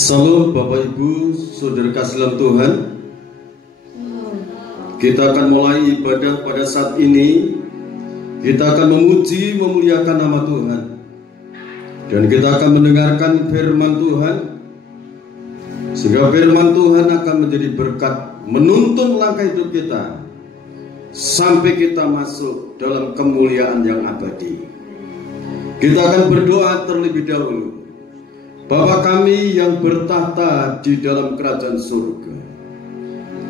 Salam Bapak Ibu, Saudara kasih dalam Tuhan. Kita akan mulai ibadah pada saat ini. Kita akan memuji, memuliakan nama Tuhan. Dan kita akan mendengarkan firman Tuhan. Sehingga firman Tuhan akan menjadi berkat, menuntun langkah hidup kita sampai kita masuk dalam kemuliaan yang abadi. Kita akan berdoa terlebih dahulu. Bapa kami yang bertahta di dalam kerajaan surga,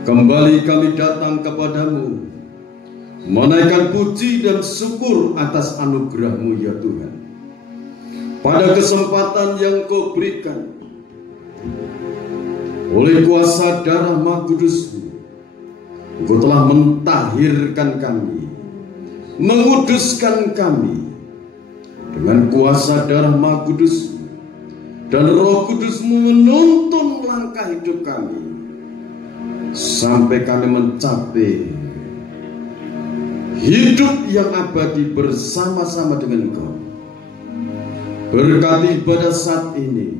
kembali kami datang kepadamu, menaikkan puji dan syukur atas anugerah-Mu ya Tuhan. Pada kesempatan yang Kau berikan, oleh kuasa darah Maha Kudus-Mu, Engkau telah mentahirkan kami, menguduskan kami dengan kuasa darah Maha Kudus-Mu. Dan Roh Kudus-Mu menuntun langkah hidup kami sampai kami mencapai hidup yang abadi bersama-sama dengan Engkau. Berkati ibadah saat ini,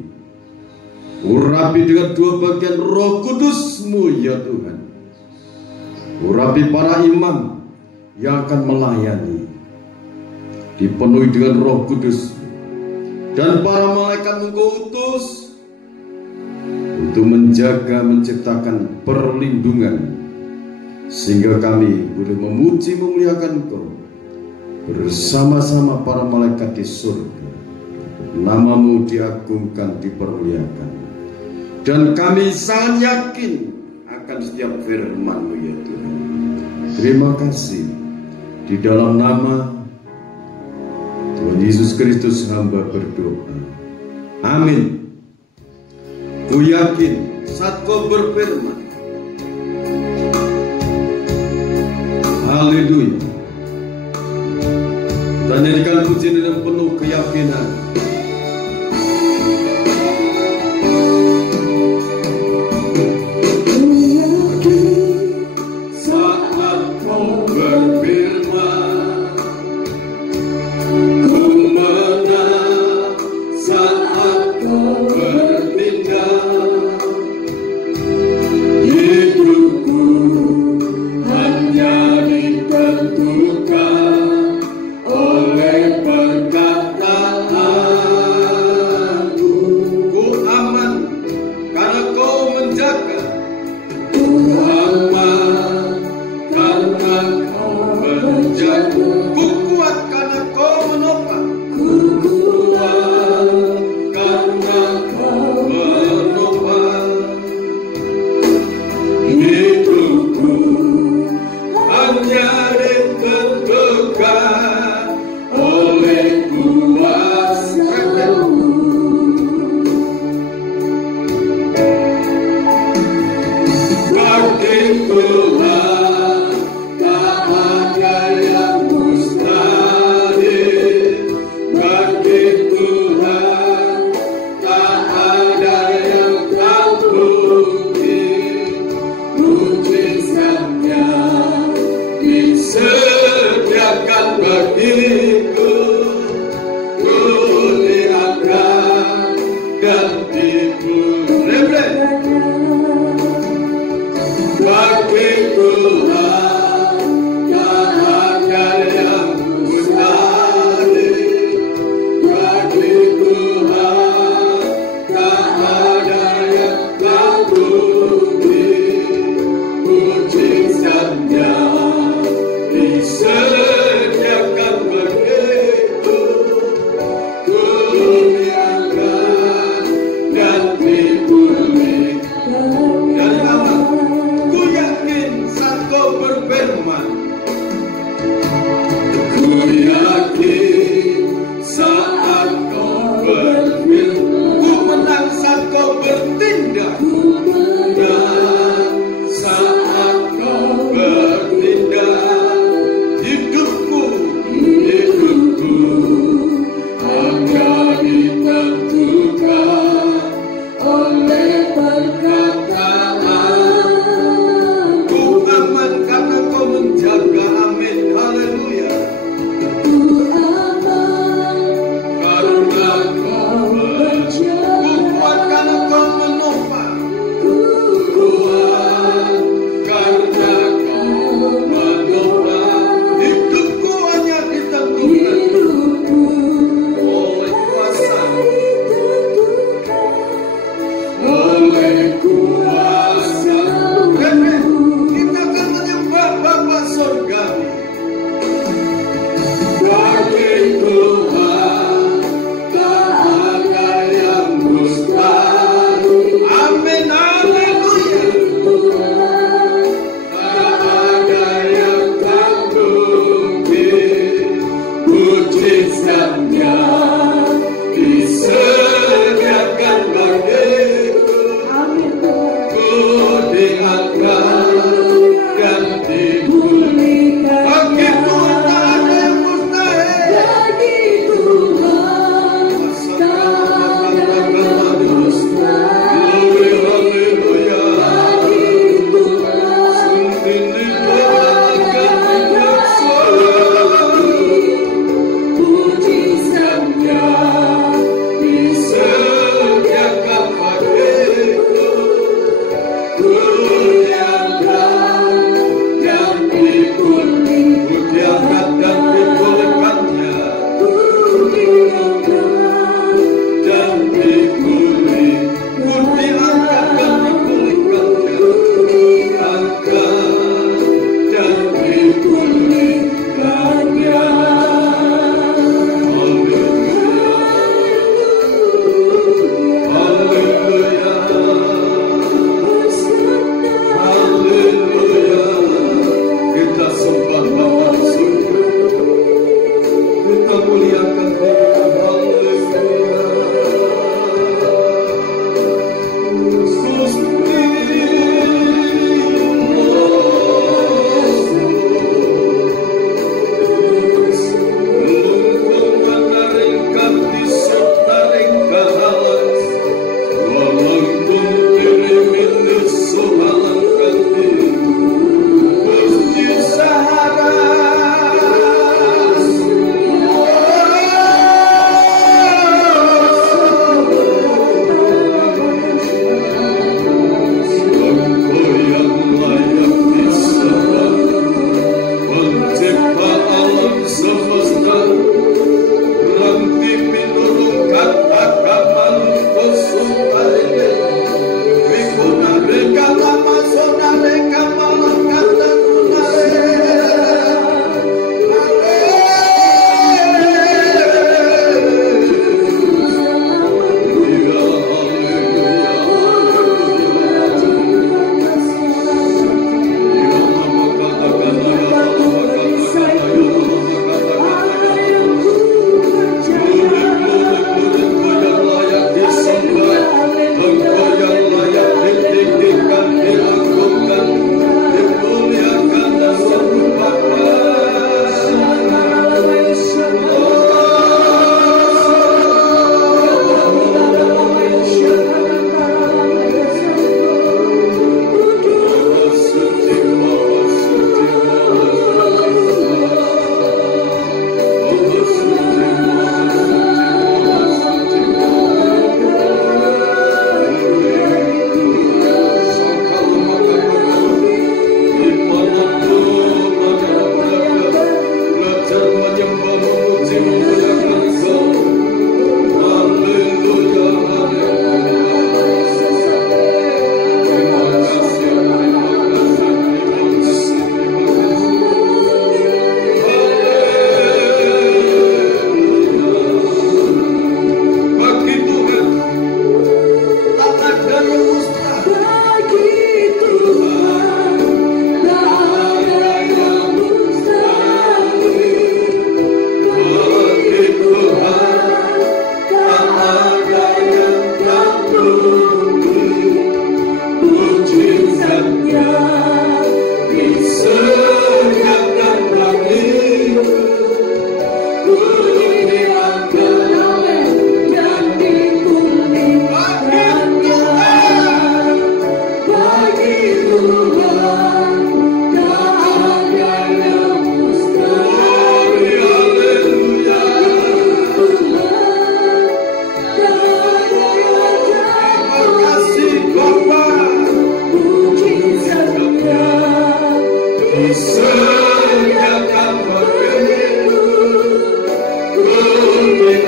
urapi dengan dua bagian Roh Kudus-Mu ya Tuhan. Urapi para imam yang akan melayani, dipenuhi dengan Roh Kudus. Dan para malaikat Engkau utus untuk menjaga, menciptakan perlindungan, sehingga kami boleh memuji, memuliakan Engkau bersama-sama para malaikat di surga. Nama-Mu diagungkan, dipermuliakan. Dan kami sangat yakin akan setiap firman-Mu ya Tuhan. Terima kasih. Di dalam nama Tuhan Yesus Kristus hamba berdoa. Amin. Ku yakin saat Kau berfirman, haleluya, dan nyanyikan pujian dengan penuh keyakinan.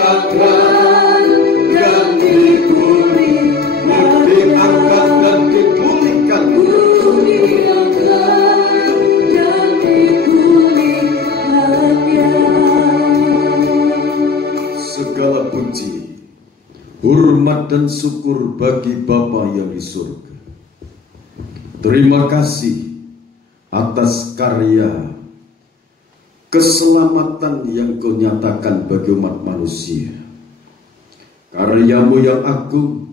diangkat dan dipulihkan, diangkat dan dipulihkan, segala puji, hormat dan syukur bagi Bapa yang di surga. Terima kasih atas karya keselamatan yang Kau nyatakan bagi umat manusia. Karya-Mu yang agung,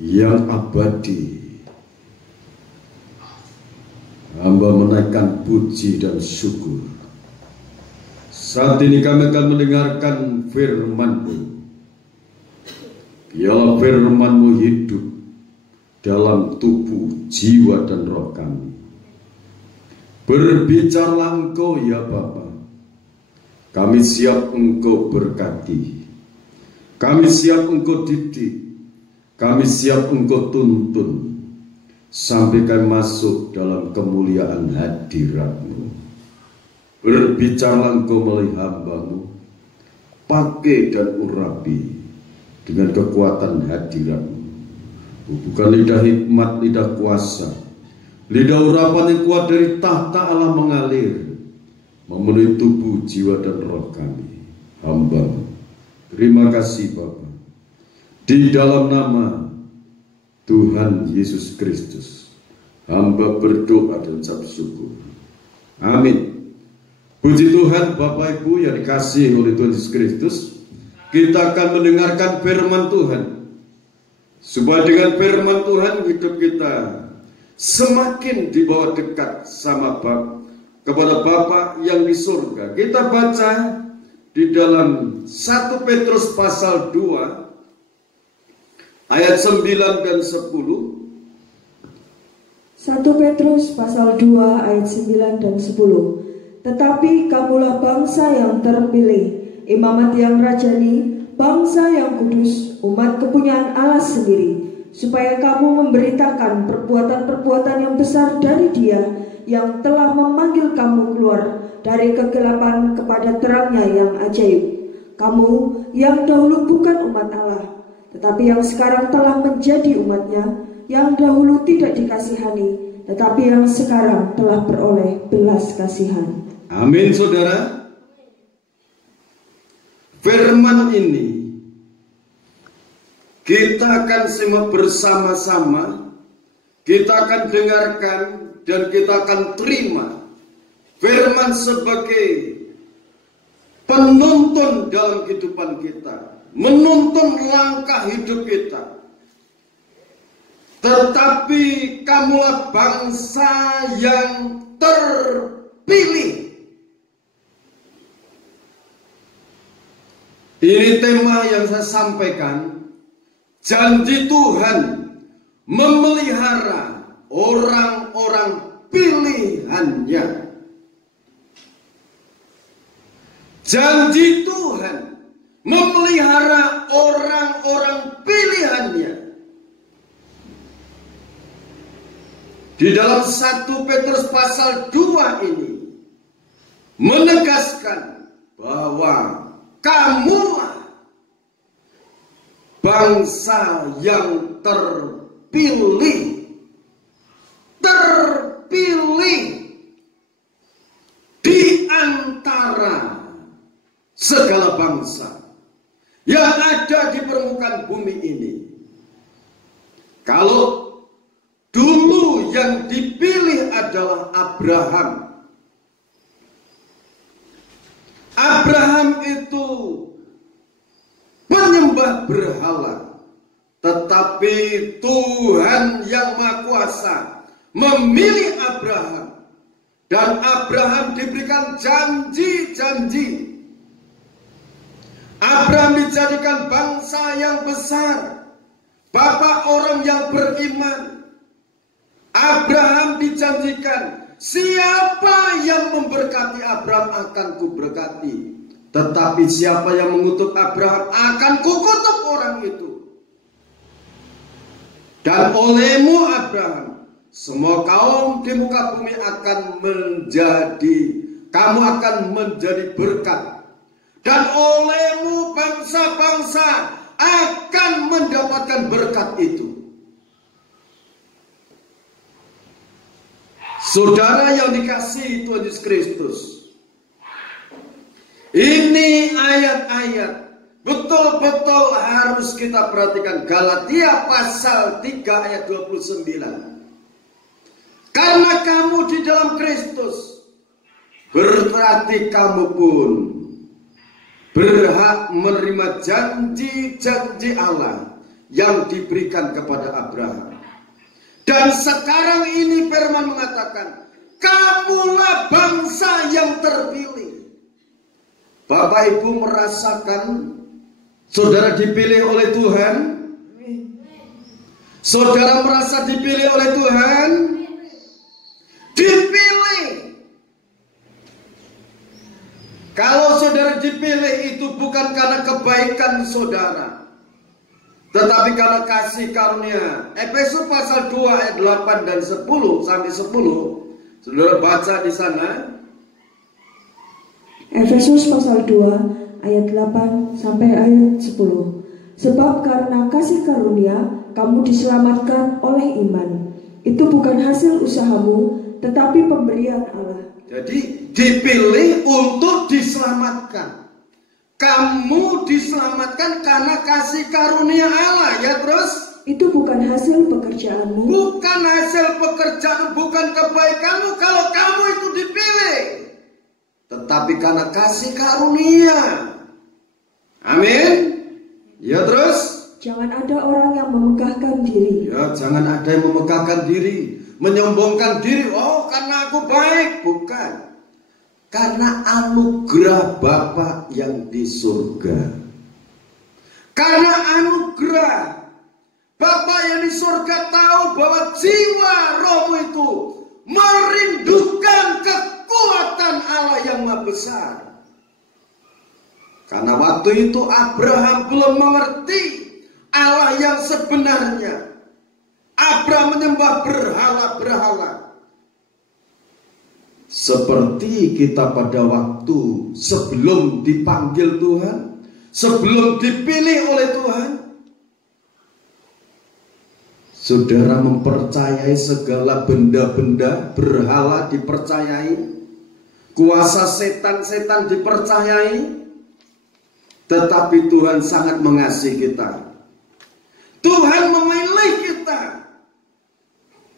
yang abadi. Hamba menaikkan puji dan syukur. Saat ini kami akan mendengarkan firman-Mu. Biarlah firman-Mu hidup dalam tubuh, jiwa, dan roh kami. Berbicaralah Engkau ya Bapa. Kami siap Engkau berkati. Kami siap Engkau didik. Kami siap Engkau tuntun. Sampai kami masuk dalam kemuliaan hadirat-Mu. Berbicaralah Engkau melalui hamba-Mu. Pakai dan urapi dengan kekuatan hadirat-Mu. Bukan lidah hikmat, lidah kuasa, lidah urapan yang kuat dari tahta Allah mengalir, memenuhi tubuh, jiwa, dan roh kami, hamba. Terima kasih Bapa. Di dalam nama Tuhan Yesus Kristus, hamba berdoa dan ucap syukur. Amin. Puji Tuhan, Bapak Ibu yang dikasihi oleh Tuhan Yesus Kristus. Kita akan mendengarkan firman Tuhan. Supaya dengan firman Tuhan hidup kita semakin dibawa dekat sama kepada Bapa yang di surga. Kita baca di dalam 1 Petrus pasal 2 ayat 9 dan 10. 1 Petrus pasal 2 ayat 9 dan 10. Tetapi kamulah bangsa yang terpilih, imamat yang rajani, bangsa yang kudus, umat kepunyaan Allah sendiri, supaya kamu memberitakan perbuatan-perbuatan yang besar dari Dia yang telah memanggil kamu keluar dari kegelapan kepada terangnya yang ajaib. Kamu yang dahulu bukan umat Allah, tetapi yang sekarang telah menjadi umat-Nya, yang dahulu tidak dikasihani, tetapi yang sekarang telah beroleh belas kasihan. Amin, saudara. Firman ini kita akan simak bersama-sama, kita akan dengarkan dan kita akan terima firman sebagai penuntun dalam kehidupan kita, menuntun langkah hidup kita. Tetapi kamulah bangsa yang terpilih. Ini tema yang saya sampaikan. Janji Tuhan memelihara orang-orang pilihannya. Janji Tuhan memelihara orang-orang pilihannya. Di dalam 1 Petrus pasal 2 ini menegaskan bahwa kamulah bangsa yang terpilih. Terpilih di antara segala bangsa yang ada di permukaan bumi ini. Kalau dulu yang dipilih adalah Abraham. Abraham itu penyembah berhala, tetapi Tuhan yang Maha Kuasa memilih Abraham, dan Abraham diberikan janji-janji. Abraham dijadikan bangsa yang besar, bapak orang yang beriman. Abraham dijanjikan, siapa yang memberkati Abraham akan kuberkati, tetapi siapa yang mengutuk Abraham akan kukutuk orang itu. Dan olehmu Abraham, semua kaum di muka bumi akan kamu akan menjadi berkat. dan olehmu bangsa-bangsa akan mendapatkan berkat itu. Saudara yang dikasihi Tuhan Yesus Kristus, ini ayat-ayat betul-betul harus kita perhatikan. Galatia pasal 3 ayat 29. Karena kamu di dalam Kristus, berarti kamu pun berhak menerima janji-janji Allah yang diberikan kepada Abraham. Dan sekarang ini firman mengatakan, kamulah bangsa yang terpilih. Bapak Ibu merasakan saudara dipilih oleh Tuhan? Saudara merasa dipilih oleh Tuhan? Dipilih. Kalau saudara dipilih itu bukan karena kebaikan saudara, tetapi karena kasih karunia. Efesus pasal 2 ayat 8 dan 10 sampai 10. Saudara baca di sana. Efesus pasal 2 ayat 8 sampai ayat 10. Sebab karena kasih karunia kamu diselamatkan oleh iman. Itu bukan hasil usahamu, tetapi pemberian Allah. Jadi dipilih untuk diselamatkan. Kamu diselamatkan karena kasih karunia Allah, ya terus? Itu bukan hasil pekerjaanmu. Bukan hasil pekerjaan, bukan kebaikanmu kalau kamu itu dipilih. Tetapi karena kasih karunia. Amin. Ya terus? Jangan ada orang yang memegahkan diri. Ya, jangan ada yang memegahkan diri, menyombongkan diri. Oh, karena aku baik. Bukan. Karena anugerah Bapa yang di surga. Karena anugerah Bapa yang di surga tahu bahwa jiwa rohmu itu merindukan kekuatan Allah yang Maha Besar. Karena waktu itu Abraham belum mengerti Allah yang sebenarnya. Abraham menyembah berhala-berhala. Seperti kita pada waktu sebelum dipanggil Tuhan, sebelum dipilih oleh Tuhan, saudara mempercayai segala benda-benda berhala dipercayai, kuasa setan-setan dipercayai, tetapi Tuhan sangat mengasihi kita. Tuhan memilih kita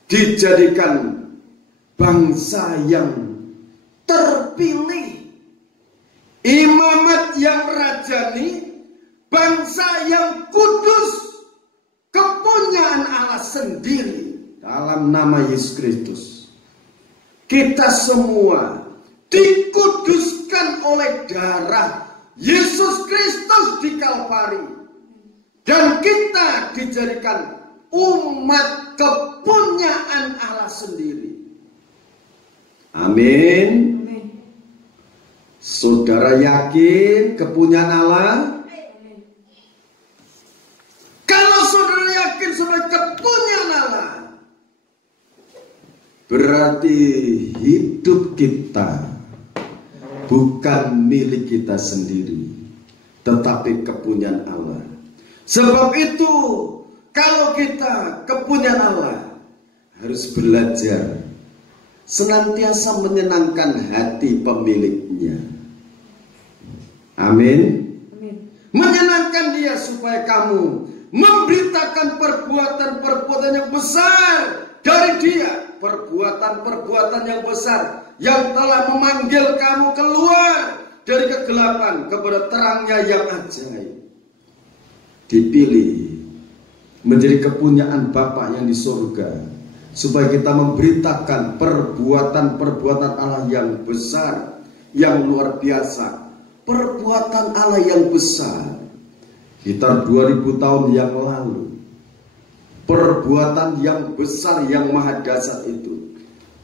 dijadikan bangsa yang terpilih, imamat yang rajani, bangsa yang kudus, kepunyaan Allah sendiri dalam nama Yesus Kristus. Kita semua dikuduskan oleh darah Yesus Kristus di Kalvari, dan kita dijadikan umat kepunyaan Allah sendiri. Amin. Saudara yakin kepunyaan Allah? Kalau saudara yakin sebagai kepunyaan Allah, berarti hidup kita bukan milik kita sendiri, tetapi kepunyaan Allah. Sebab itu, kalau kita kepunyaan Allah, harus belajar senantiasa menyenangkan hati pemiliknya. Amin. Menyenangkan dia supaya kamu memberitakan perbuatan-perbuatan yang besar dari dia. Perbuatan-perbuatan yang besar yang telah memanggil kamu keluar dari kegelapan kepada terangnya yang ajaib. Dipilih menjadi kepunyaan Bapa yang di surga, supaya kita memberitakan perbuatan-perbuatan Allah yang besar, yang luar biasa. Perbuatan Allah yang besar sekitar 2000 tahun yang lalu. Perbuatan yang besar, yang maha dahsyat itu.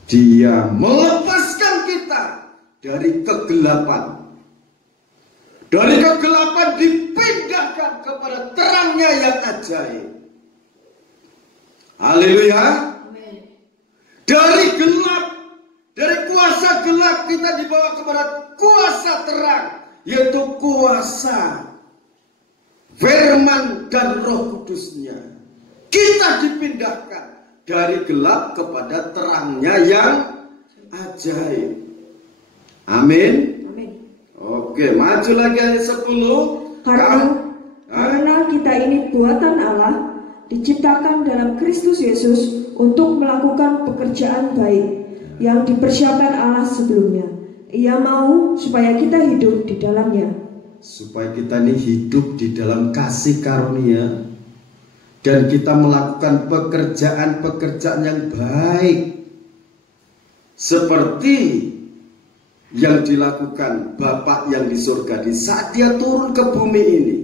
Dia melepaskan kita dari kegelapan. Dari kegelapan dipindahkan kepada terangnya yang ajaib. Haleluya. Dari gelap, dari kuasa gelap kita dibawa kepada kuasa terang yaitu kuasa firman dan Roh Kudusnya. Kita dipindahkan dari gelap kepada terangnya yang ajaib. Amin. Amin. Oke, maju lagi ayat 10. Karena kita ini buatan Allah, diciptakan dalam Kristus Yesus untuk melakukan pekerjaan baik yang dipersiapkan Allah sebelumnya. Ia mau supaya kita hidup di dalamnya. Supaya kita ini hidup di dalam kasih karunia, dan kita melakukan pekerjaan-pekerjaan yang baik seperti yang dilakukan Bapa yang di surga di saat dia turun ke bumi ini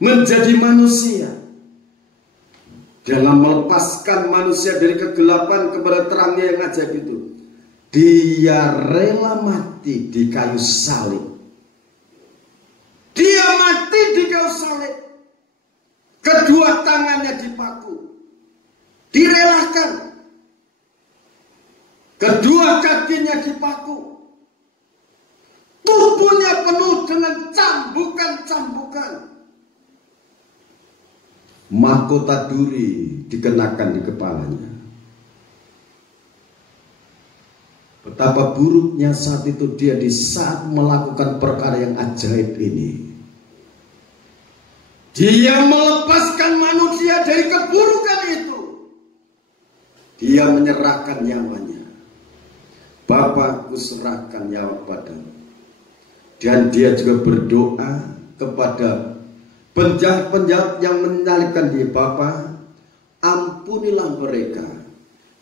menjadi manusia, dalam melepaskan manusia dari kegelapan kepada terangnya yang ajaib itu. Dia rela mati di kayu salib. Dia mati di kayu salib. Kedua tangannya dipaku, direlakan. Kedua kakinya dipaku. Tubuhnya penuh dengan cambukan-cambukan. Mahkota duri dikenakan di kepalanya. Betapa buruknya saat itu dia di saat melakukan perkara yang ajaib ini. Dia melepaskan manusia dari keburukan itu. Dia menyerahkan nyawanya. Bapa, ku serahkan nyawa padamu. Dan dia juga berdoa kepada penjahat-penjahat yang menyalibkan dia. Bapa, ampunilah mereka,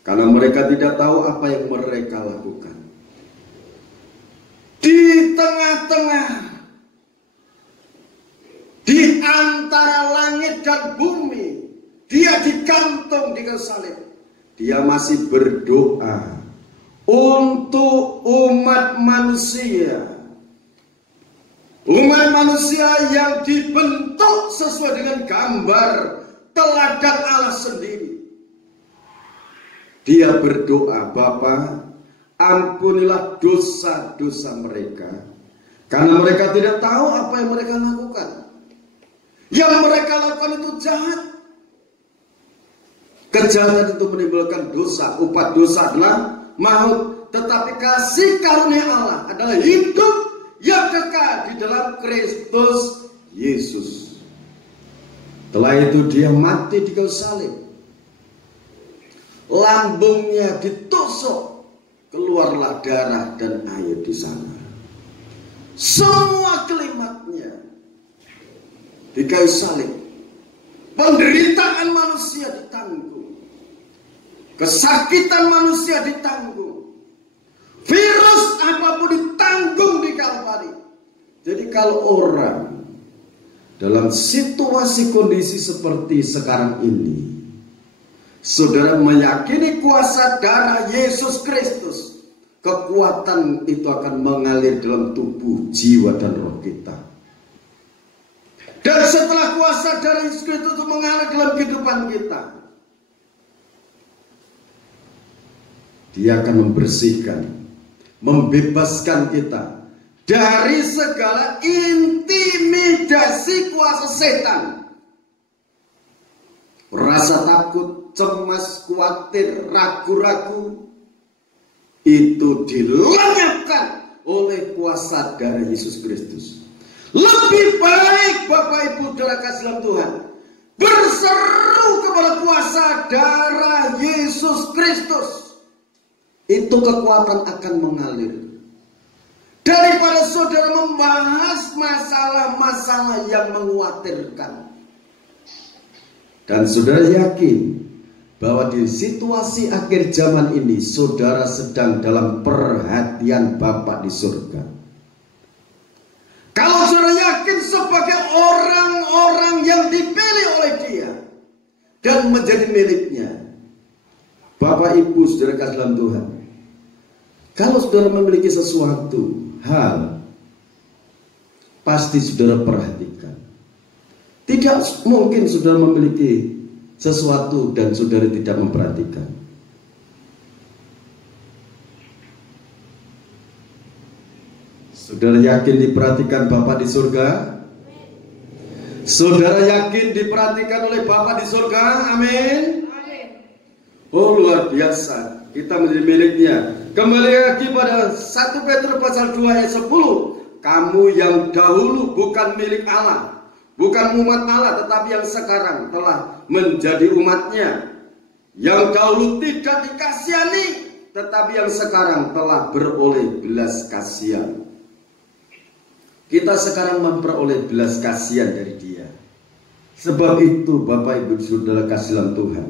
karena mereka tidak tahu apa yang mereka lakukan. Di tengah-tengah, di antara langit dan bumi, dia digantung di kayu salib. Dia masih berdoa untuk umat manusia. Umat manusia yang dibentuk sesuai dengan gambar teladan Allah sendiri. Dia berdoa, Bapa, ampunilah dosa-dosa mereka, karena mereka tidak tahu apa yang mereka lakukan. Yang mereka lakukan itu jahat. Kejahatan itu menimbulkan dosa. Upah dosa adalah maut. Tetapi kasih karunia Allah adalah hidup yang kekal di dalam Kristus Yesus. Setelah itu dia mati di kayu salib. Lambungnya ditusuk, keluarlah darah dan air di sana. Semua kelimatnya di kayu salib. Penderitaan manusia ditanggung, kesakitan manusia ditanggung, virus apapun ditanggung di Kalvari. Jadi kalau orang dalam situasi kondisi seperti sekarang ini, saudara meyakini kuasa darah Yesus Kristus, kekuatan itu akan mengalir dalam tubuh, jiwa, dan roh kita. Dan setelah kuasa darah Yesus Kristus itu mengalir dalam kehidupan kita, Dia akan membersihkan, membebaskan kita dari segala intimidasi kuasa setan. Rasa takut, cemas, khawatir, ragu-ragu itu dilenyapkan oleh kuasa darah Yesus Kristus. Lebih baik Bapak Ibu saudara kasih dalam Tuhan berseru kepada kuasa darah Yesus Kristus. Itu kekuatan akan mengalir, daripada saudara membahas masalah-masalah yang mengkhawatirkan. Dan saudara yakin bahwa di situasi akhir zaman ini saudara sedang dalam perhatian Bapa di surga. Kalau saudara yakin sebagai orang-orang yang dipilih oleh Dia dan menjadi miliknya, Bapak Ibu saudara kasih dalam Tuhan, kalau saudara memiliki sesuatu hal, pasti saudara perhatikan. Tidak mungkin saudara memiliki sesuatu dan saudara tidak memperhatikan. Saudara yakin diperhatikan Bapa di surga? Saudara yakin diperhatikan oleh Bapa di surga? Amin. Oh, luar biasa, kita menjadi miliknya. Kembali lagi pada 1 Petrus pasal 2 ayat 10. Kamu yang dahulu bukan milik Allah, bukan umat Allah, tetapi yang sekarang telah menjadi umatnya. Yang dahulu tidak dikasihani, tetapi yang sekarang telah beroleh belas kasihan. Kita sekarang memperoleh belas kasihan dari Dia. Sebab itu Bapak Ibu Saudara kasih dalam Tuhan,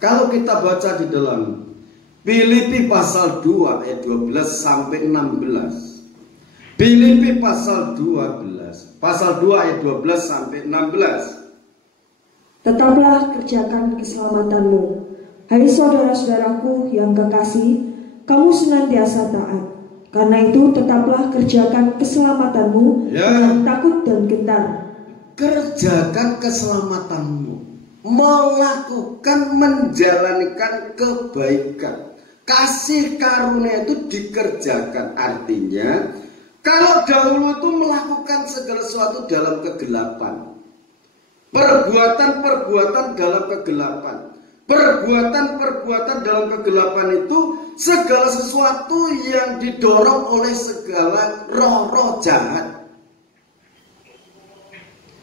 kalau kita baca di dalam Filipi pasal 2 ayat 12 sampai 16. Filipi pasal 2 ayat 12 sampai 16. Tetaplah kerjakan keselamatanmu, hai saudara-saudaraku yang kekasih, kamu senantiasa taat. Karena itu tetaplah kerjakan keselamatanmu dengan takut dan gentar. Kerjakan keselamatanmu, melakukan, menjalankan kebaikan. Kasih karunia itu dikerjakan. Artinya, kalau dahulu itu melakukan segala sesuatu dalam kegelapan, perbuatan-perbuatan dalam kegelapan, perbuatan-perbuatan dalam kegelapan itu segala sesuatu yang didorong oleh segala roh-roh jahat.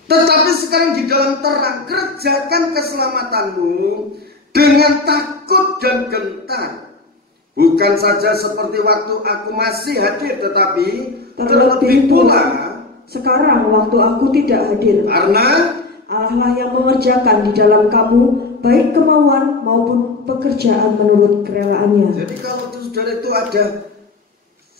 Tetapi sekarang di dalam terang, kerjakan keselamatanmu dengan takut dan gentar. Bukan saja seperti waktu aku masih hadir, tetapi terlebih pula sekarang waktu aku tidak hadir. Karena Allah lah yang mengerjakan di dalam kamu baik kemauan maupun pekerjaan menurut kerelaannya. Jadi kalau saudara itu ada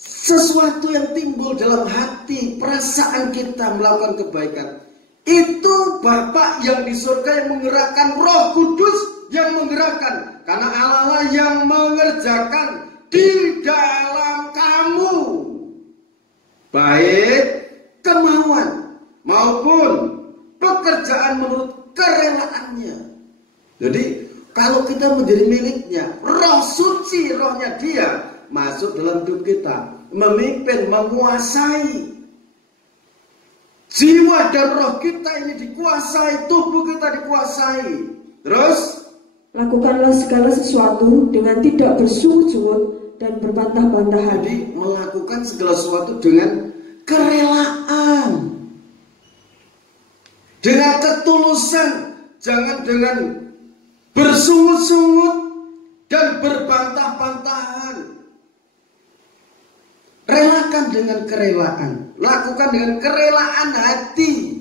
sesuatu yang timbul dalam hati, perasaan kita melakukan kebaikan, itu Bapa yang di surga yang menggerakkan, Roh Kudus yang menggerakkan. Karena Allah lah yang mengerjakan di dalam kamu baik kemauan maupun pekerjaan menurut kerelaannya. Jadi kalau kita menjadi miliknya, Roh Suci, rohnya Dia masuk dalam hidup kita, memimpin, menguasai. Jiwa dan roh kita ini dikuasai, tubuh kita dikuasai. Terus lakukanlah segala sesuatu dengan tidak bersungut-sungut dan berbantah-bantahan. Jadi melakukan segala sesuatu dengan kerelaan, dengan ketulusan, jangan dengan bersungut-sungut dan berbantah-bantahan. Relakan dengan kerelaan, lakukan dengan kerelaan hati.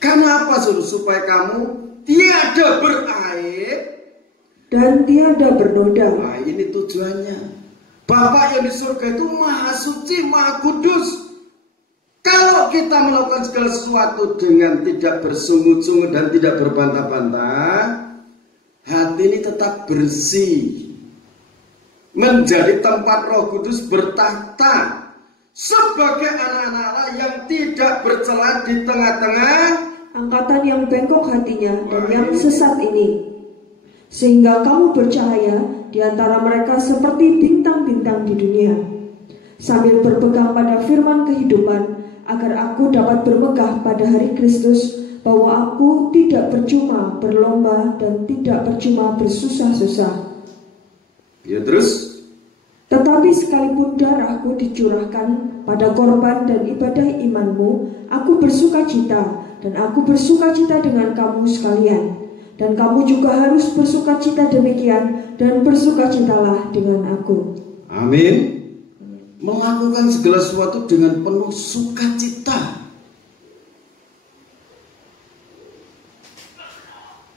Karena apa, Saudara? Supaya kamu tiada beraib dan tiada bernoda. Nah, ini tujuannya. Bapa yang di surga itu maha suci, maha kudus. Kalau kita melakukan segala sesuatu dengan tidak bersungut-sungut dan tidak berbantah-bantah, hati ini tetap bersih, menjadi tempat Roh Kudus bertahta sebagai anak-anak Allah yang tidak bercela di tengah-tengah angkatan yang bengkok hatinya dan yang sesat ini, sehingga kamu bercahaya di antara mereka seperti bintang-bintang di dunia, sambil berpegang pada firman kehidupan, agar aku dapat bermegah pada hari Kristus, bahwa aku tidak percuma berlomba dan tidak percuma bersusah-susah. Ya, terus? Tetapi sekalipun darahku dicurahkan pada korban dan ibadah imanmu, aku bersukacita, dan aku bersukacita dengan kamu sekalian. Dan kamu juga harus bersukacita demikian, dan bersukacitalah dengan aku. Amin. Melakukan segala sesuatu dengan penuh sukacita.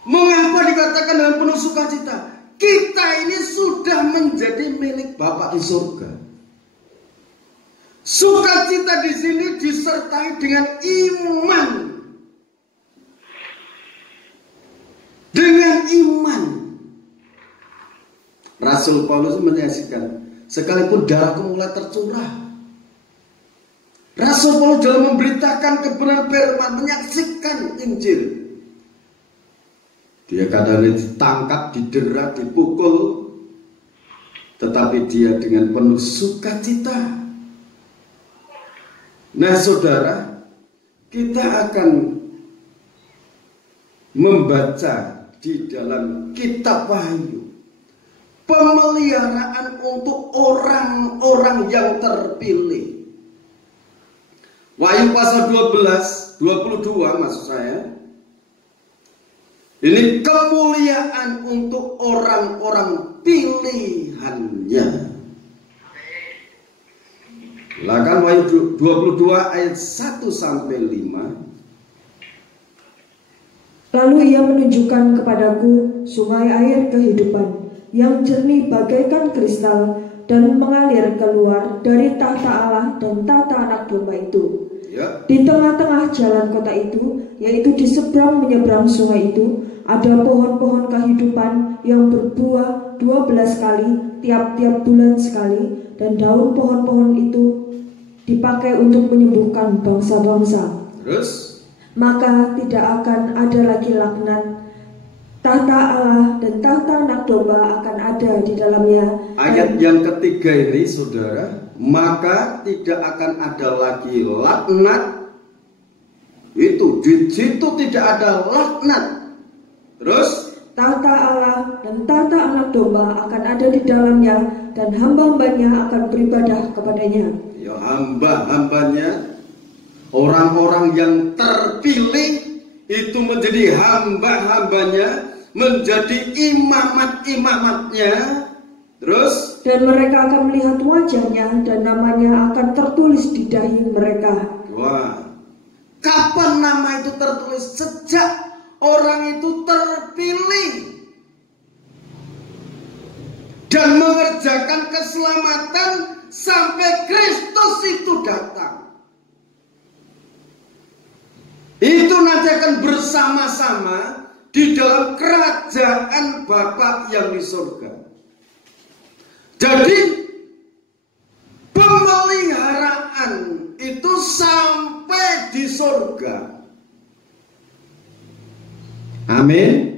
Mengapa dikatakan dengan penuh sukacita? Kita ini sudah menjadi milik Bapa di surga. Sukacita di sini disertai dengan iman. Dengan iman. Rasul Paulus menyaksikan, sekalipun darahku mulai tercurah. Rasul Paulus dalam memberitakan kebenaran firman, menyaksikan Injil. Dia kadang ditangkap, didera, dipukul, tetapi dia dengan penuh sukacita. Nah saudara, kita akan membaca di dalam kitab Wahyu pemeliharaan untuk orang-orang yang terpilih. Wahyu pasal 12, 22 maksud saya. Ini kemuliaan untuk orang-orang pilihannya. Silakan Wahyu 22 ayat 1 sampai 5. Lalu ia menunjukkan kepadaku sungai air kehidupan yang jernih bagaikan kristal dan mengalir keluar dari tahta Allah dan tahta anak domba itu. Ya. Di tengah-tengah jalan kota itu, yaitu di seberang menyeberang sungai itu, ada pohon-pohon kehidupan yang berbuah 12 kali tiap-tiap bulan sekali, dan daun pohon-pohon itu dipakai untuk menyembuhkan bangsa-bangsa. Terus? Maka tidak akan ada lagi laknat. Tahta Allah dan tahta anak domba akan ada di dalamnya. Ayat yang ketiga ini saudara, maka tidak akan ada lagi laknat. Itu di situ tidak ada laknat. Terus tahta Allah dan tahta anak domba akan ada di dalamnya, dan hamba-hambanya akan beribadah kepadanya. Ya, hamba-hambanya, orang-orang yang terpilih itu menjadi hamba-hambanya, menjadi imamat-imamatnya. Terus dan mereka akan melihat wajahnya, dan namanya akan tertulis di dahi mereka. Wah, kapan nama itu tertulis? Sejak orang itu terpilih dan mengerjakan keselamatan sampai Kristus itu datang. Itu nanti akan bersama-sama di dalam kerajaan Bapa yang di surga. Jadi pemeliharaan itu sampai di surga. Amin.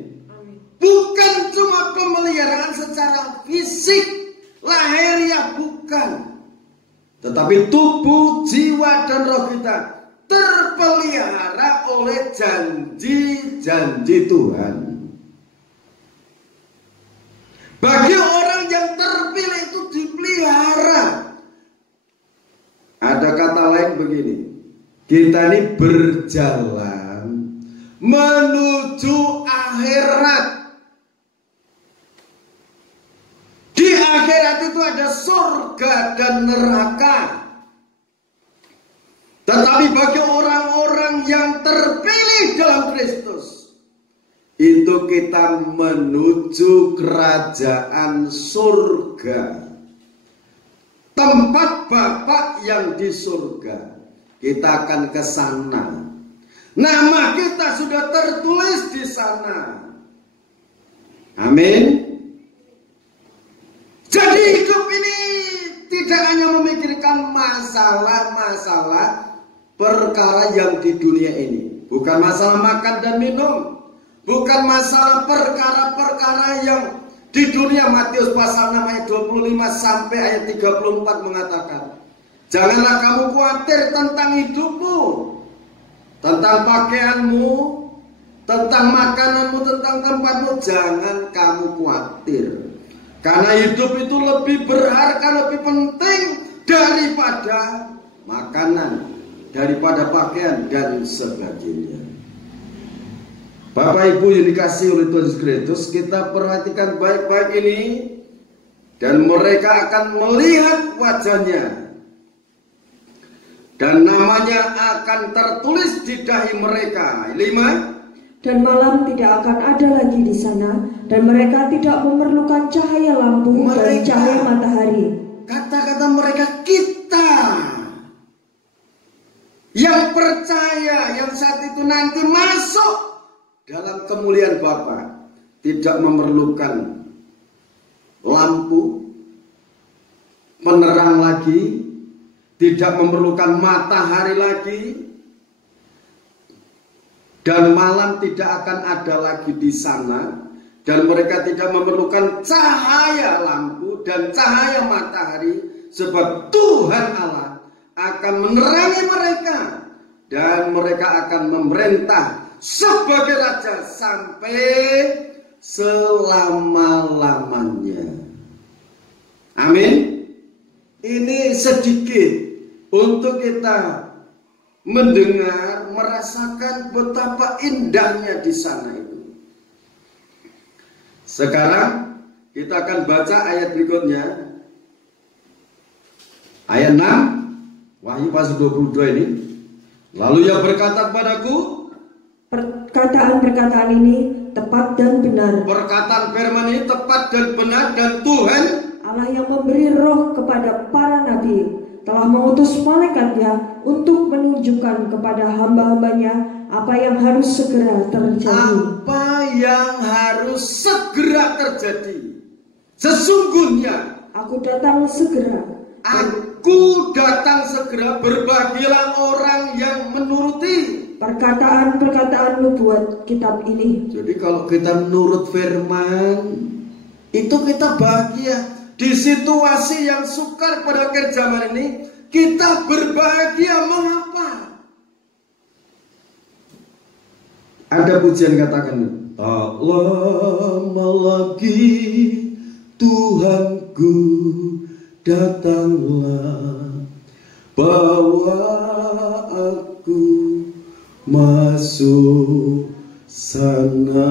Bukan cuma pemeliharaan secara fisik, lahiriah bukan. Tetapi tubuh, jiwa, dan roh kita terpelihara oleh janji-janji Tuhan. Bagi orang yang terpilih itu dipelihara. Ada kata lain begini, kita ini berjalan menuju akhirat. Di akhirat itu ada surga dan neraka. Tetapi bagi orang-orang yang terpilih dalam Kristus, itu kita menuju kerajaan surga, tempat Bapa yang di surga. Kita akan ke sana. Nama kita sudah tertulis di sana. Amin. Jadi hidup ini tidak hanya memikirkan masalah-masalah perkara yang di dunia ini. Bukan masalah makan dan minum. Bukan masalah perkara-perkara yang di dunia. Matius pasal 6 ayat 25 sampai ayat 34 mengatakan, janganlah kamu khawatir tentang hidupmu, tentang pakaianmu, tentang makananmu, tentang tempatmu. Jangan kamu khawatir. Karena hidup itu lebih berharga, lebih penting daripada makanan, daripada pakaian, dan sebagainya. Bapak Ibu yang dikasihi oleh Tuhan Yesus Kristus, kita perhatikan baik-baik ini, dan mereka akan melihat wajahnya, dan namanya akan tertulis di dahi mereka. 5. Dan malam tidak akan ada lagi di sana, dan mereka tidak memerlukan cahaya lampu dan cahaya matahari. Kata-kata mereka, kita yang percaya, yang saat itu nanti masuk dalam kemuliaan Bapa, tidak memerlukan lampu penerang lagi, tidak memerlukan matahari lagi, dan malam tidak akan ada lagi di sana, dan mereka tidak memerlukan cahaya lampu dan cahaya matahari, sebab Tuhan Allah akan menerangi mereka dan mereka akan memerintah sebagai raja sampai selama-lamanya. Amin. Ini sedikit untuk kita mendengar, merasakan betapa indahnya di sana itu. Sekarang kita akan baca ayat berikutnya. Ayat 6, Wahyu pasal 22 ini. Lalu ia berkata kepadaku, perkataan-perkataan ini tepat dan benar. Perkataan firman ini tepat dan benar, dan Tuhan Allah yang memberi roh kepada para nabi telah mengutus malaikatnya untuk menunjukkan kepada hamba-hambanya apa yang harus segera terjadi. Apa yang harus segera terjadi? Sesungguhnya Aku datang segera. Aku datang segera. Berbahagialah orang yang menuruti Perkataan-perkataan nubuat kitab ini. Jadi kalau kita menurut firman, itu kita bahagia. Di situasi yang sukar pada akhir zaman ini, kita berbahagia. Mengapa? Ada pujian katakan, tak lama lagi Tuhanku datanglah, bawa aku masuk sana.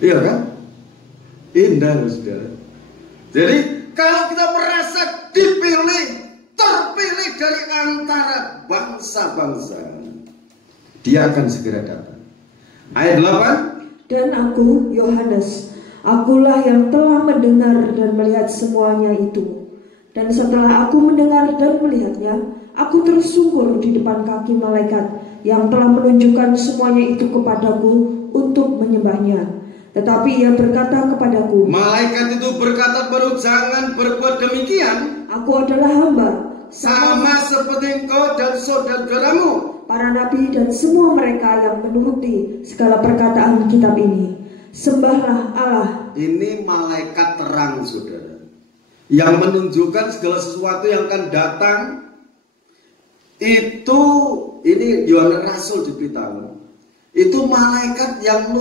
Iya kan? Indah, saudara. Jadi kalau kita merasa dipilih, terpilih dari antara bangsa-bangsa, dia akan segera datang. Ayat 8. Dan aku, Yohanes, akulah yang telah mendengar dan melihat semuanya itu. Dan setelah aku mendengar dan melihatnya, aku tersungkur di depan kaki malaikat yang telah menunjukkan semuanya itu kepadaku untuk menyembahnya. Tetapi ia berkata kepadaku, malaikat itu berkata baru, jangan berbuat demikian. Aku adalah hamba, sama seperti engkau dan saudara-saudaramu, para nabi dan semua mereka yang menuruti segala perkataan kitab ini. Sembahlah Allah. Ini malaikat terang, saudara, yang menunjukkan segala sesuatu yang akan datang. Itu, ini Yohanes Rasul diberitahu, itu malaikat yang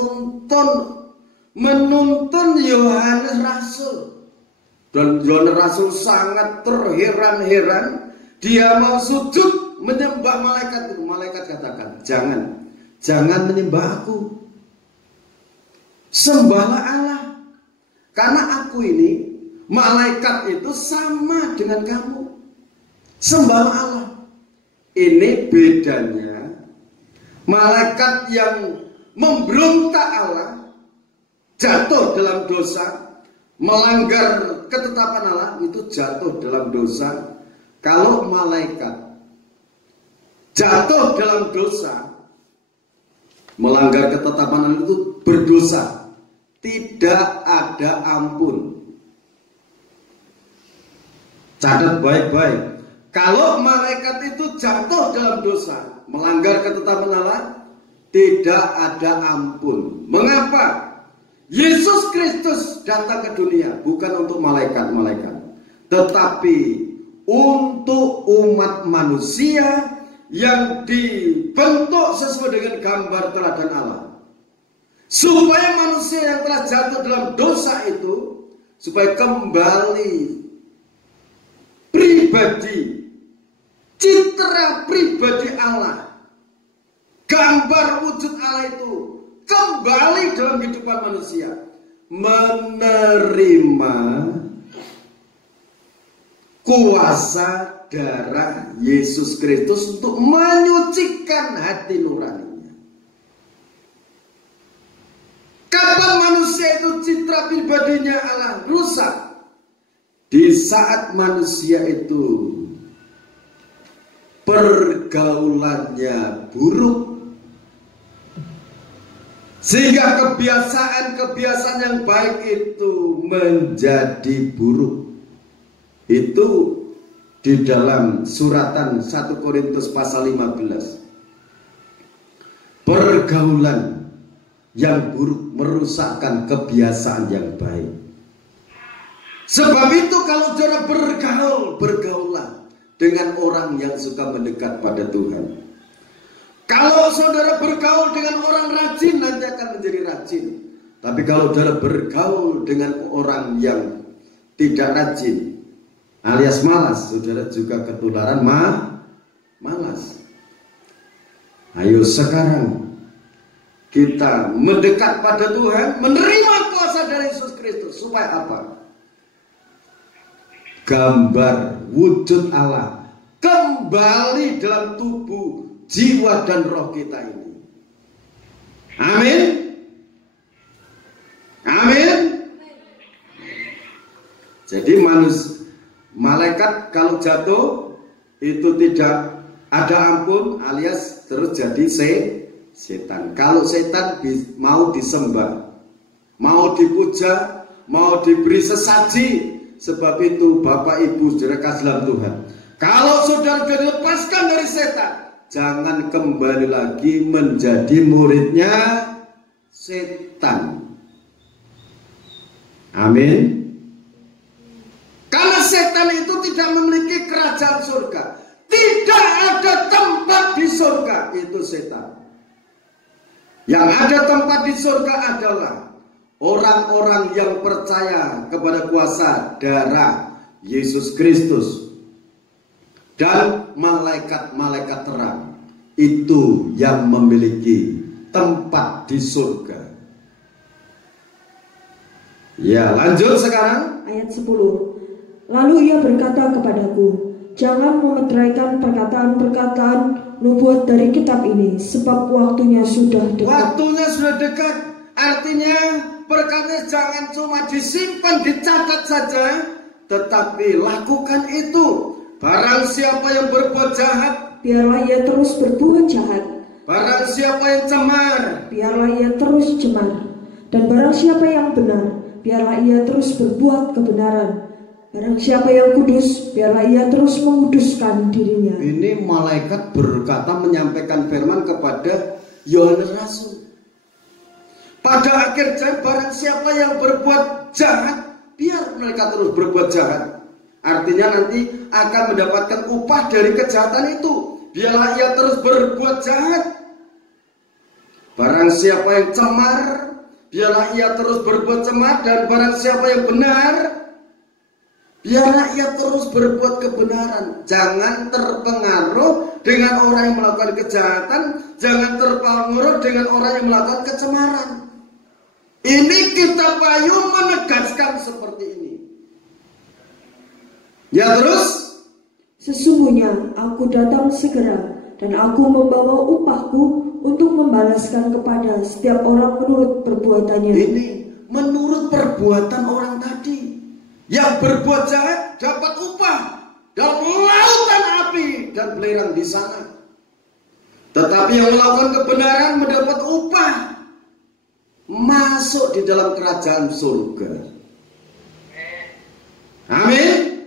menuntun Yohanes Rasul. Dan Yohanes Rasul sangat terheran-heran. Dia mau sujud menyembah malaikat itu. Malaikat katakan, jangan menyembah aku, sembahlah Allah. Karena aku ini, malaikat itu sama dengan kamu. Sembahlah Allah. Ini bedanya malaikat yang memberontak Allah, jatuh dalam dosa, melanggar ketetapan Allah, itu jatuh dalam dosa. Kalau malaikat jatuh dalam dosa, melanggar ketetapan Allah, itu berdosa, tidak ada ampun. Catat baik-baik. Kalau malaikat itu jatuh dalam dosa, melanggar ketetapan Allah, tidak ada ampun. Mengapa? Yesus Kristus datang ke dunia bukan untuk malaikat-malaikat, tetapi untuk umat manusia yang dibentuk sesuai dengan gambar teladan Allah, supaya manusia yang telah jatuh dalam dosa itu supaya kembali pribadi, citra pribadi Allah, gambar wujud Allah itu kembali dalam kehidupan manusia, menerima kuasa darah Yesus Kristus untuk menyucikan hati nuraninya. Kapan manusia itu citra pribadinya Allah rusak? Di saat manusia itu pergaulannya buruk, sehingga kebiasaan-kebiasaan yang baik itu menjadi buruk. Itu di dalam suratan 1 Korintus pasal 15. Pergaulan yang buruk merusakkan kebiasaan yang baik. Sebab itu kalau saudara bergaul, bergaulah dengan orang yang suka mendekat pada Tuhan. Kalau saudara bergaul dengan orang rajin, nanti akan menjadi rajin. Tapi kalau saudara bergaul dengan orang yang tidak rajin, alias malas, saudara juga ketularan malas. Ayo sekarang kita mendekat pada Tuhan, menerima kuasa dari Yesus Kristus. Supaya apa? Gambar wujud Allah kembali dalam tubuh, jiwa dan roh kita ini. Amin. Amin. Jadi malaikat kalau jatuh itu tidak ada ampun, alias terus jadi setan. Kalau setan mau disembah, mau dipuja, mau diberi sesaji. Sebab itu Bapak Ibu saudara kasih dalam Tuhan, kalau saudara sudah dilepaskan dari setan, jangan kembali lagi menjadi muridnya setan. Amin. Karena setan itu tidak memiliki kerajaan surga. Tidak ada tempat di surga itu setan. Yang ada tempat di surga adalah orang-orang yang percaya kepada kuasa darah Yesus Kristus dan malaikat-malaikat terang. Itu yang memiliki tempat di surga. Ya, lanjut sekarang. Ayat 10. Lalu ia berkata kepadaku, jangan memeteraikan perkataan-perkataan nubuat dari kitab ini, sebab waktunya sudah dekat. Waktunya sudah dekat. Artinya perkataan jangan cuma disimpan, dicatat saja, tetapi lakukan itu. Barang siapa yang berbuat jahat, biarlah ia terus berbuat jahat. Barang siapa yang cemar, biarlah ia terus cemar. Dan barang siapa yang benar, biarlah ia terus berbuat kebenaran. Barang siapa yang kudus, biarlah ia terus menguduskan dirinya. Ini malaikat berkata, menyampaikan firman kepada Yohanes Rasul. Pada akhir zaman, barang siapa yang berbuat jahat, biar mereka terus berbuat jahat. Artinya nanti akan mendapatkan upah dari kejahatan itu. Biarlah ia terus berbuat jahat. Barang siapa yang cemar, biarlah ia terus berbuat cemar. Dan barang siapa yang benar, biarlah ia terus berbuat kebenaran. Jangan terpengaruh dengan orang yang melakukan kejahatan. Jangan terpengaruh dengan orang yang melakukan kecemaran. Ini kitab Wahyu menegaskan seperti ini. Ya terus, sesungguhnya aku datang segera, dan aku membawa upahku untuk membalaskan kepada setiap orang menurut perbuatannya. Ini menurut perbuatan orang tadi. Yang berbuat jahat dapat upah dalam lautan api dan belerang di sana. Tetapi yang melakukan kebenaran mendapat upah, masuk di dalam kerajaan surga. Amin.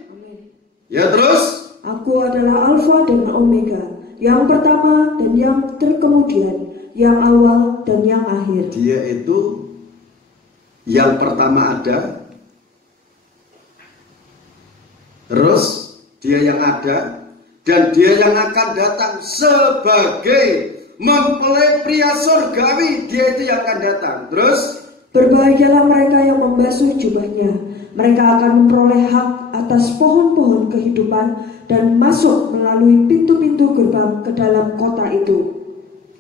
Ya terus, aku adalah Alfa dan Omega, yang pertama dan yang terkemudian, yang awal dan yang akhir. Dia itu yang pertama ada, terus dia yang ada, dan dia yang akan datang sebagai mempelai pria surgawi. Dia itu yang akan datang. Terus, berbahagialah mereka yang membasuh jubahnya. Mereka akan memperoleh hak atas pohon-pohon kehidupan dan masuk melalui pintu-pintu gerbang ke dalam kota itu.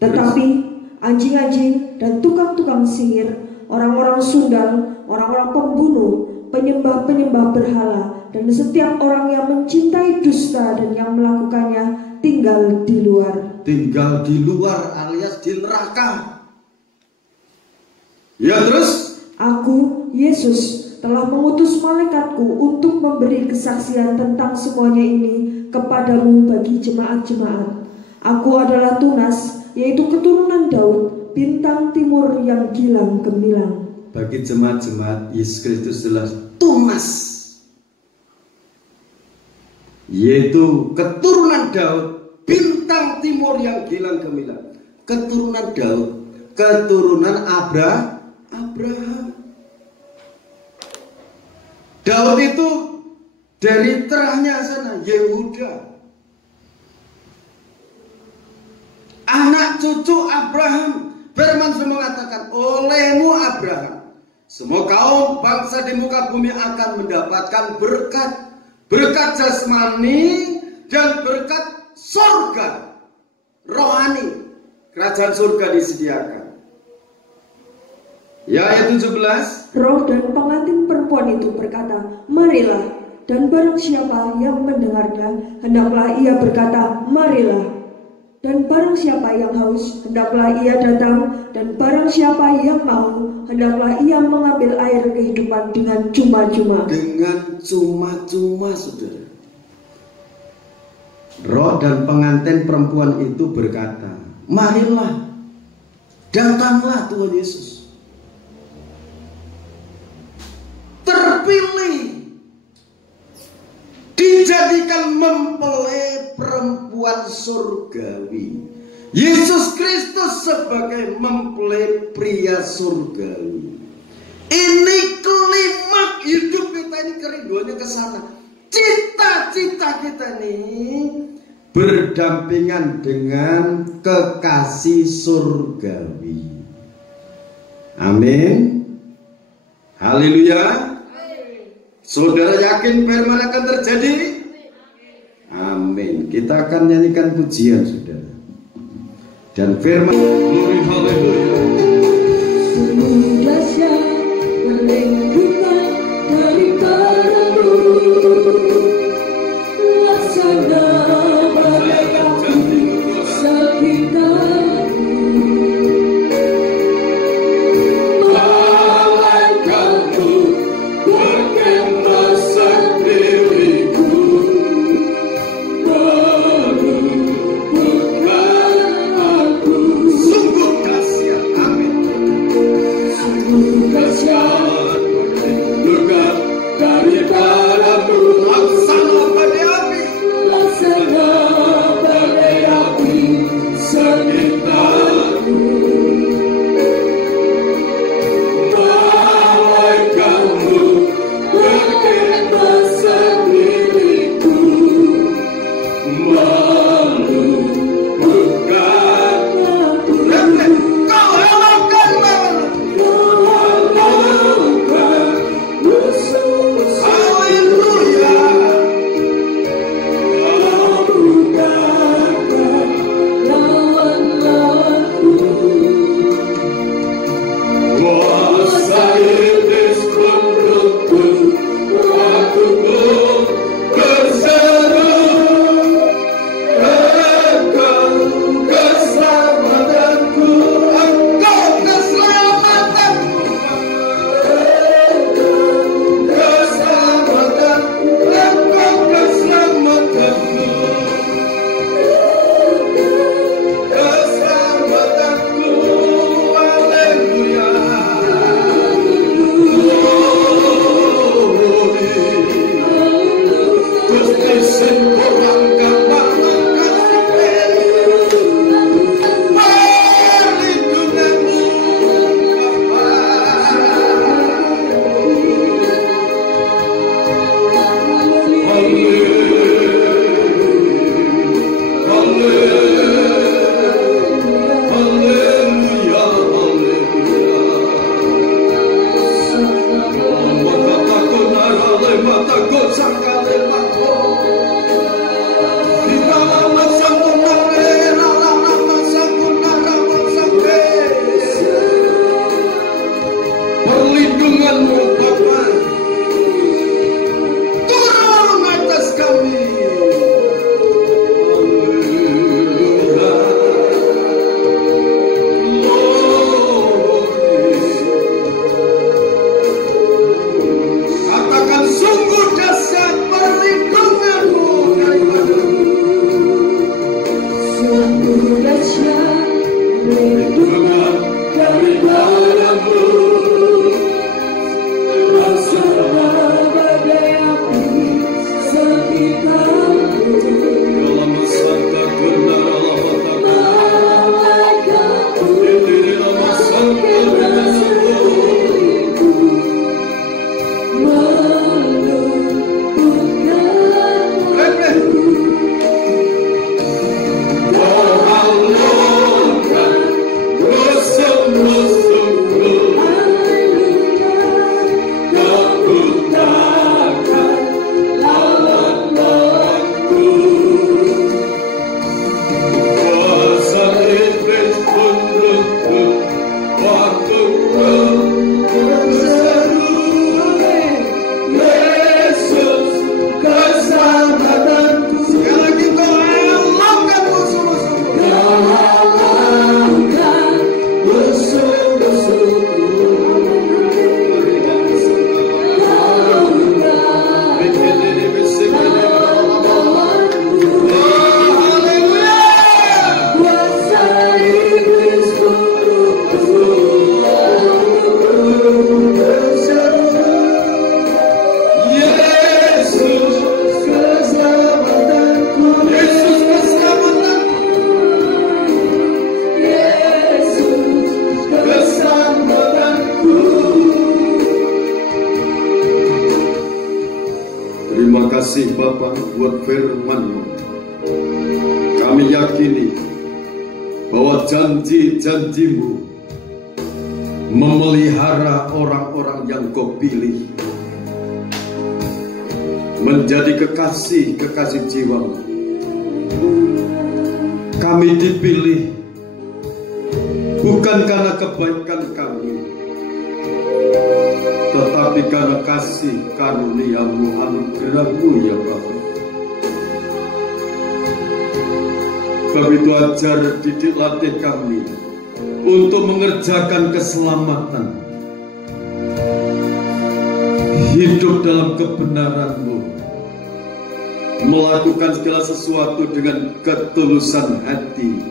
Tetapi anjing-anjing dan tukang-tukang sihir, orang-orang sundal, orang-orang pembunuh, penyembah-penyembah berhala, dan setiap orang yang mencintai dusta dan yang melakukannya tinggal di luar. Tinggal di luar alias di neraka. Ya terus, aku, Yesus, telah mengutus malaikatku untuk memberi kesaksian tentang semuanya ini kepadamu bagi jemaat-jemaat. Aku adalah Tunas, yaitu keturunan Daud, bintang timur yang gilang gemilang. Bagi jemaat-jemaat, Yesus Kristus adalah Tunas, yaitu keturunan Daud, bintang timur yang gilang gemilang. Keturunan Daud, keturunan Abraham. Daud itu dari terahnya sana, Yehuda. Anak cucu Abraham. Firman sudah mengatakan, olehmu Abraham, semua kaum bangsa di muka bumi akan mendapatkan berkat. Berkat jasmani dan berkat surga. Rohani. Kerajaan surga disediakan. Ya, ayat 17. Roh dan pengantin perempuan itu berkata, marilah. Dan barang siapa yang mendengarnya, hendaklah ia berkata, marilah. Dan barang siapa yang haus, hendaklah ia datang. Dan barang siapa yang mau, hendaklah ia mengambil air kehidupan dengan cuma-cuma. Dengan cuma-cuma, saudara. Roh dan pengantin perempuan itu berkata, marilah, datanglah Tuhan Yesus. Terpilih, dijadikan mempelai perempuan surgawi. Yesus Kristus sebagai mempelai pria surgawi. Ini klimaks hidup kita ini, kerinduannya ke sana. Cita-cita kita ini berdampingan dengan kekasih surgawi. Amin. Haleluya. Saudara yakin firman akan terjadi? Amin. Kita akan nyanyikan pujian, saudara. Dan firman, haleluya. Sungguh dahsyat perlindungan daripadamu, laksana badai sekitarmu. Malaikatmu berkemah sendiriku, menumbuhkan aku. Sungguh dahsyat, amin. Sungguh dahsyat perlindungan daripadamu, laksana badai api, laksana badai api sekitarmu. malaikatmu Berkemah sendiriku, menumbuhkan aku. kau halaukanlah. Lakukan musuh-musuh, Haleluya. bukan lawan-lawanku. Kuasa iblis menurutku, waktuku berseru. Engkau keselamatanku, engkau keselamatanku, engkau keselamatanku, engkau keselamatanku, keselamatanku. Haleluya. Gusti sing kurang gampang perlindunganmu Bapa turun atas kami. Katakan sungguh dahsyat perlindunganmu daripadamu. Sungguh dahsyat Perlindungan daripadamu. laksana badai api sekitarmu. Dalam sangka benar Malaikatmu dalam sangka benar. berkemah kasih Bapa buat firman-Mu. Kami yakini bahwa janji-janji-Mu memelihara orang-orang yang Kau pilih menjadi kekasih-kekasih jiwa-Mu. Kami dipilih bukan karena kebaikan kami, tetapi karena kasih karunia-Mu, anugerah-Mu ya Bapa. Sebab itu ajar, didik, latih kami untuk mengerjakan keselamatan, hidup dalam kebenaran-Mu, melakukan segala sesuatu dengan ketulusan hati,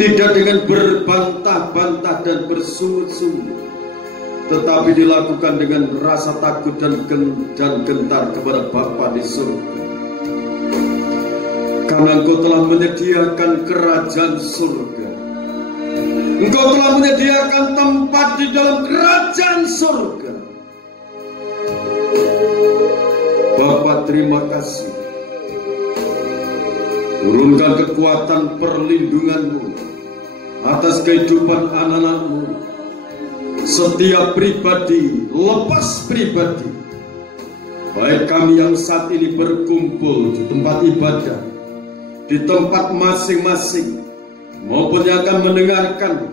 tidak dengan berbantah-bantah dan bersungut-sungut, tetapi dilakukan dengan rasa takut dan gentar kepada Bapa di surga. Karena Engkau telah menyediakan kerajaan surga, Engkau telah menyediakan tempat di dalam kerajaan surga. Bapa, terima kasih. Turunkan kekuatan perlindungan-Mu atas kehidupan anak-anak-Mu, setiap pribadi, lepas pribadi, baik kami yang saat ini berkumpul di tempat ibadah, di tempat masing-masing, maupun yang akan mendengarkan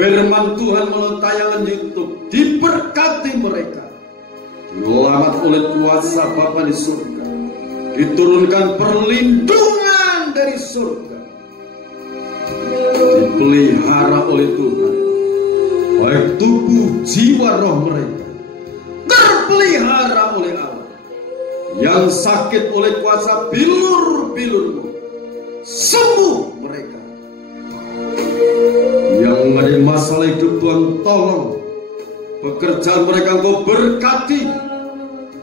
firman Tuhan melalui tayangan YouTube. Diberkati mereka, dilamat oleh kuasa Bapa di surga, diturunkan perlindungan dari surga, dipelihara oleh Tuhan, baik tubuh, jiwa, roh mereka terpelihara oleh Allah. Yang sakit oleh kuasa bilur-bilur-Mu, sembuh mereka. Yang ada masalah hidup, Tuhan tolong. Pekerjaan mereka Engkau berkati.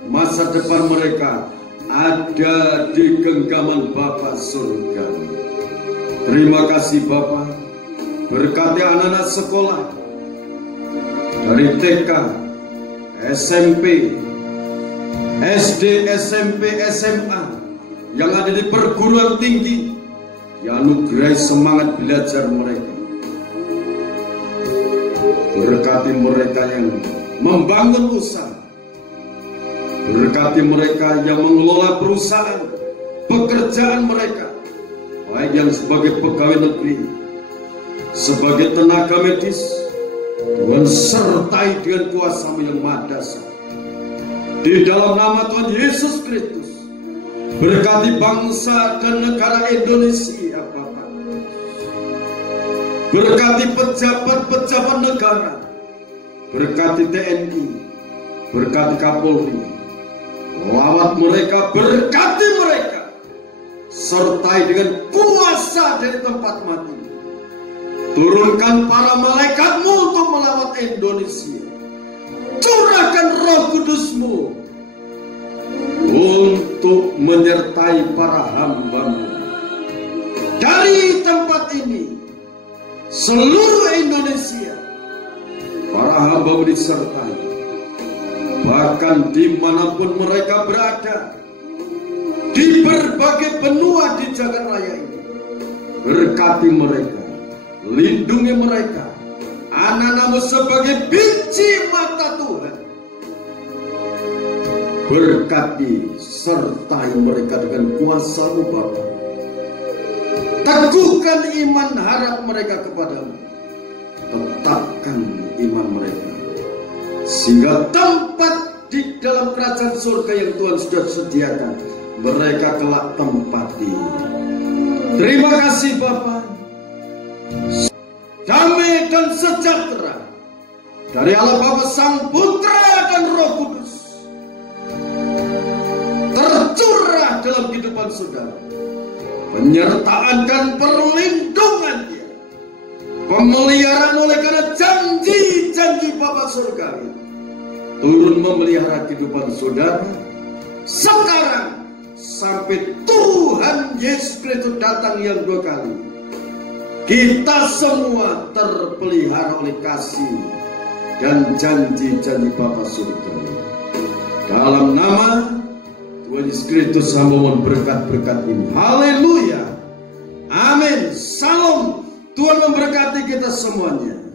Masa depan mereka ada di genggaman Bapa surga. Terima kasih Bapa. Berkati anak-anak sekolah dari TK, SMP, SD, SMP, SMA yang ada di perguruan tinggi, dianugerahi semangat belajar mereka. Berkati mereka yang membangun usaha, berkati mereka yang mengelola perusahaan, pekerjaan mereka, baik yang sebagai pegawai negeri, sebagai tenaga medis. Tuhan sertai dengan kuasa-Mu yang maha dahsyat. Di dalam nama Tuhan Yesus Kristus, berkati bangsa dan negara Indonesia Bapa. Berkati pejabat-pejabat negara, berkati TNI, berkati Kapolri, lawat mereka, berkati mereka, sertai dengan kuasa dari tempat mati. Turunkan para malaikat-Mu untuk melawat Indonesia. Curahkan Roh Kudus-Mu untuk menyertai para hamba-Mu dari tempat ini, seluruh Indonesia. Para hamba-Mu disertai, bahkan dimanapun mereka berada, di berbagai benua di jagat raya ini. Berkati mereka, lindungi mereka, anak-anak-Mu sebagai biji mata Tuhan. Berkati, sertai mereka dengan kuasa-Mu Bapa. Teguhkan iman harap mereka kepadamu. Tetapkan iman mereka, sehingga tempat di dalam kerajaan surga yang Tuhan sudah sediakan, mereka kelak tempati. Terima kasih Bapa. Damai dan sejahtera dari Allah Bapa, Sang Putra dan Roh Kudus tercurah dalam kehidupan saudara. Penyertaan dan perlindungan-Nya, pemeliharaan oleh karena janji-janji Bapa surgawi, turun memelihara kehidupan saudara sekarang sampai Tuhan Yesus Kristus datang yang dua kali. Kita semua terpelihara oleh kasih dan janji-janji Bapa surgawi. Dalam nama Tuhan Yesus Kristus hamba mohon berkat-berkat ini. Haleluya. Amin. Salam. Tuhan memberkati kita semuanya.